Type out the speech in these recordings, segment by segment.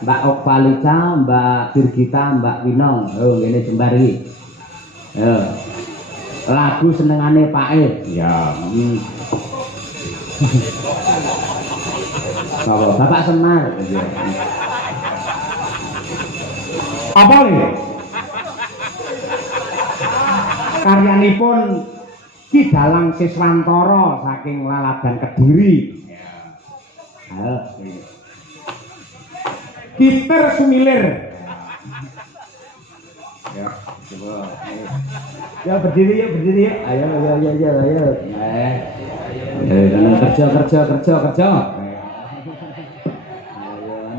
Mbak Okvalita, Mbak Birgita, Mbak Winong. Oh, ini jembar iki. Yo. Lagu senengane Pak E. Ya. Bapak Semar. Apa nih? Karyanipun Ki Dalang Siswantoro saking Laladan Kediri. Ayo. Gitar Sumilir. Ya, coba. Ya berdiri ya. Ayo. Kerja.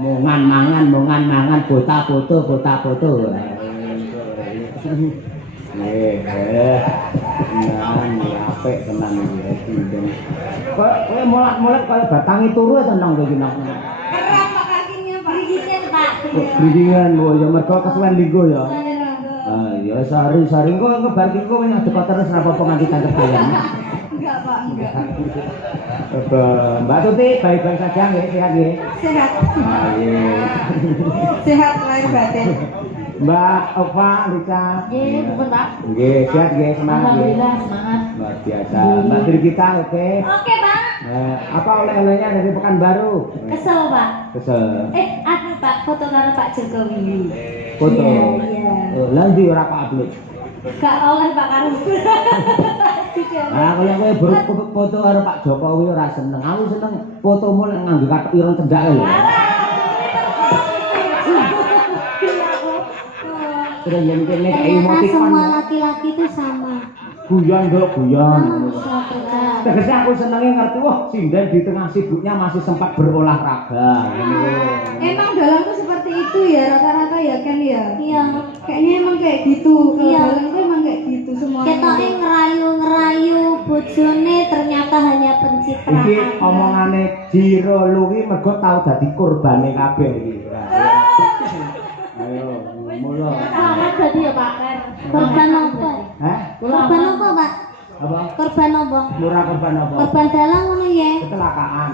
Ayo, mongan, bota foto. Apik tenan iki. Kowe molak-molak kaya batangi turu tenang kowe iki nang. Kerap Pak kakinya Pak. Gigitnya Pak. Gringingan ya mergo kesuwen linggo ya. Ah ya sari kok ngebar ki kowe ngadep terus ora apa-apa nganti tangkep ya. Enggak Pak, enggak. Mbak Tuti baik-baik saja nggih, sehat nggih. Sehat. Nggih. Sehat lahir batin. Mbak Ova, Lisa. Nggih, pun Pak. Nggih, sehat nggih, semangat nggih. Alhamdulillah semangat. Luar biasa. Mbak Birgita oke. Oke Pak. Apa oleh-olehnya dari Pekanbaru? Kesel Pak. Kesel. Aku Pak foto karo Pak Jokowi. Foto. Iya. Lah ndi ora Pak upload. Gak oleh Pak karo. Ah, kalau kowe buruk foto karo Pak Jokowi ora seneng. Aku seneng fotomu nek nganggo katok ireng cendak lho. Terus yang kene emoticon. Semua laki-laki itu sama. Guyon. Tegese Sama. aku senenge ngerti wah sinden di tengah sibuknya masih sempat berolahraga. Emang dalang tuh seperti itu ya rata-rata ya kan ya. Iya. Kayaknya emang kayak gitu. Kalau Iya. dalang tuh emang kayak gitu semua. Ketoke ngerayu bojone ternyata hanya Iki pencitraan. omongane Jiro Luwi mergo tau dadi korbane kabeh iki. Ayo, mulo. Selamat jadi ya Pak. Korban apa? Hah? Korban apa Pak? Apa? Korban apa? Murah korban apa? Korban dalang ngono ya. Kecelakaan.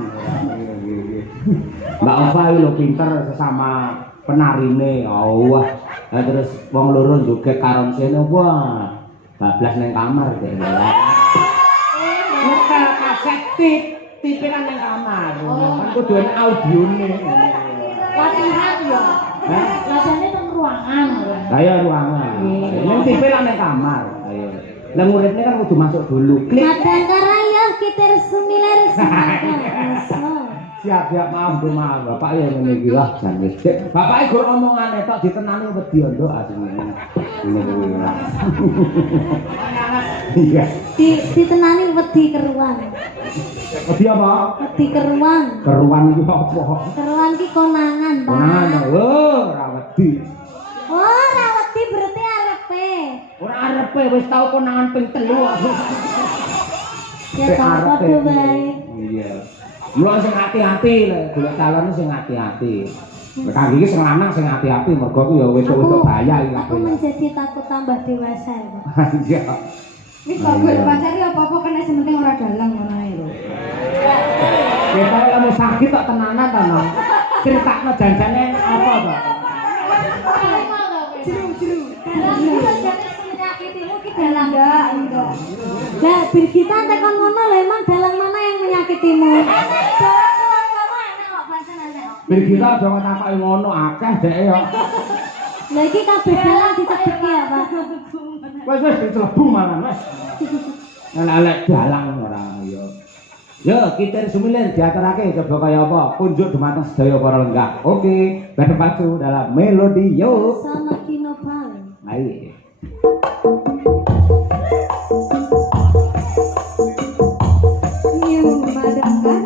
Mbak Ova lho pinter sesama penarine. Wah. Lah terus wong loro joget karon sene wah. Bablas ning kamar deh. Nyetel kaset tipiran ning kamar. Kan kudu ana audione. Latihan ya. Hah? Latihannya teng ruangan. Lah ya ruangan. Ning tipiran ning kamar. Ayo. Lah muridnya kan kudu masuk dulu. Klik. Madang karaya kita sumiler semangat. Siap maaf Bapak ya ngene iki lah jan wis. Bapake gur omongane tok ditenani wedi nduk asine. Ngene kuwi ora. Iya. Ditenani wedi keruan. Wedi apa? Wedi keruan. Keruan iki apa? Keruan ki konangan, Pak. Konangan. Oh, ora wedi. Oh, ora wedi berarti arepe. Ora arepe wis tau konangan ping 3 aku. Ya tak padha wae. Iya. Mula sing hati-hati lek golek calon sing hati-hati. Kangge iki sing lanang sing hati-hati mergo ku ya wedok-wedok bahaya iki Aku menjadi takut tambah dewasa ya, Pak. Iya. Wis kok golek pacar ya apa-apa kena sing penting ora dalang ngono ae lho. Kita kamu sakit tak tenanan ta, Nong? Critakno janjane apa, Pak? Jeru. Menyakitimu ki dalang. Enggak. Lah, Birgita tekan ngono lho emang dalang mana yang menyakitimu? Birgita aja ngetakoki ngono akeh dhek ya. Lah iki kabeh dalang dicebeki ya, Pak. Wis dicelebu malah, wis. Elek dalang ora ya. Yo, kita sumilir diaturake coba kaya apa? Kunjuk dumateng sedaya para lenggah. Oke, berpacu dalam melodi yo. Sama Kino Pal. Ayo. Madang kan?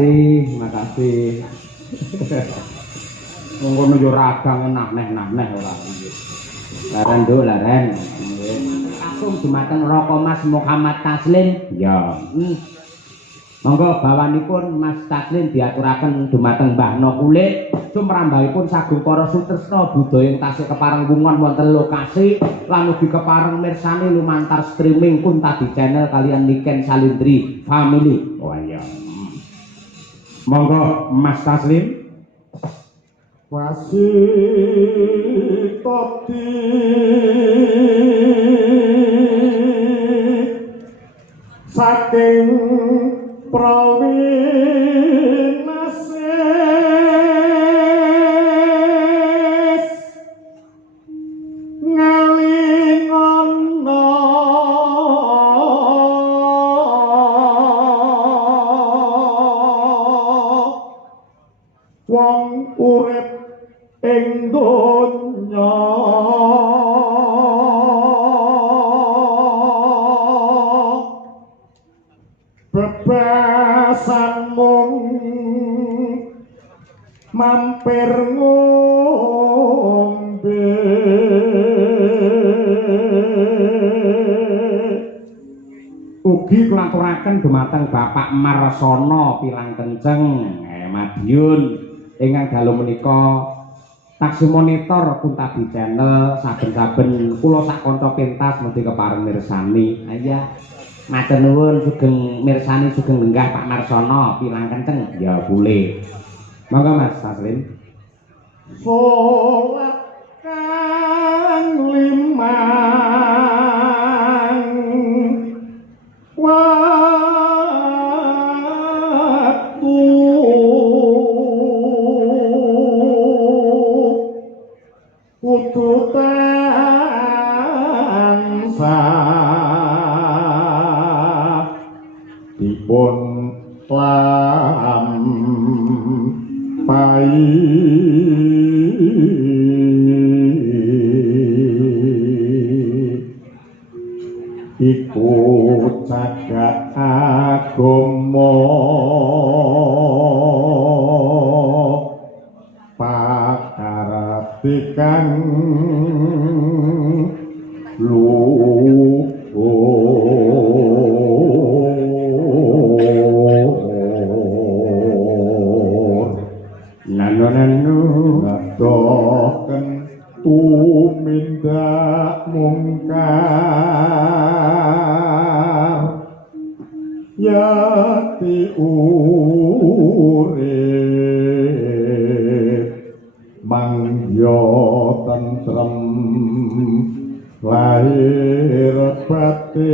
Terima kasih. Wong kono yo ragang neh-neh ora. Laren do laren. Aku dumateng Raka Mas Muhammad Taslim. Ya. Monggo bawanipun Mas Taslim diaturaken dumateng Mbah No Kulit. Sumrambahipun sagung para sutresna budaya ing tasih kepareng wungon wonten lokasi lan ugi kepareng mirsani lumantar streaming Kunta di channel kalian Niken Salindri Family. Oh iya. Monggo Mas Taslim. Wasitoti saking prawinasis ngalingono wong urip ing donya bebasan mung mampir ngombe ugi kulaturaken dumateng Bapak Marsana Pilang Kenceng Madiun ingkang dalu menika taksi monitor Kuntabi channel saben-saben kula sak kanca pentas mesti kepareng mirsani. Aya matur nuwun sugeng mirsani sugeng lenggah Pak Marsana Pilang Kenceng. Ya boleh. Monggo Mas Taslim. salat kang limang waktu kudu tansah dipun lampahi iku jagat agama pakaratikan luhur Nanu ngadoken tumindak mungkar yati urip mangya tentrem lahir batin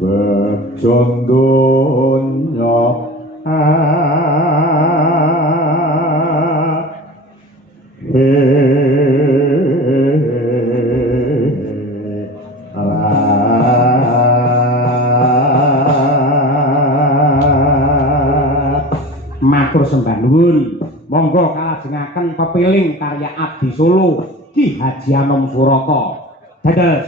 bejon donya matur sembah nuwun Monggo kalajengaken pepiling karya Abdi Solo Ki Haji Anom Suraka. Dados.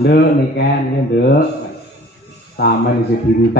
Nduk niken nduk. Taman isi dinten.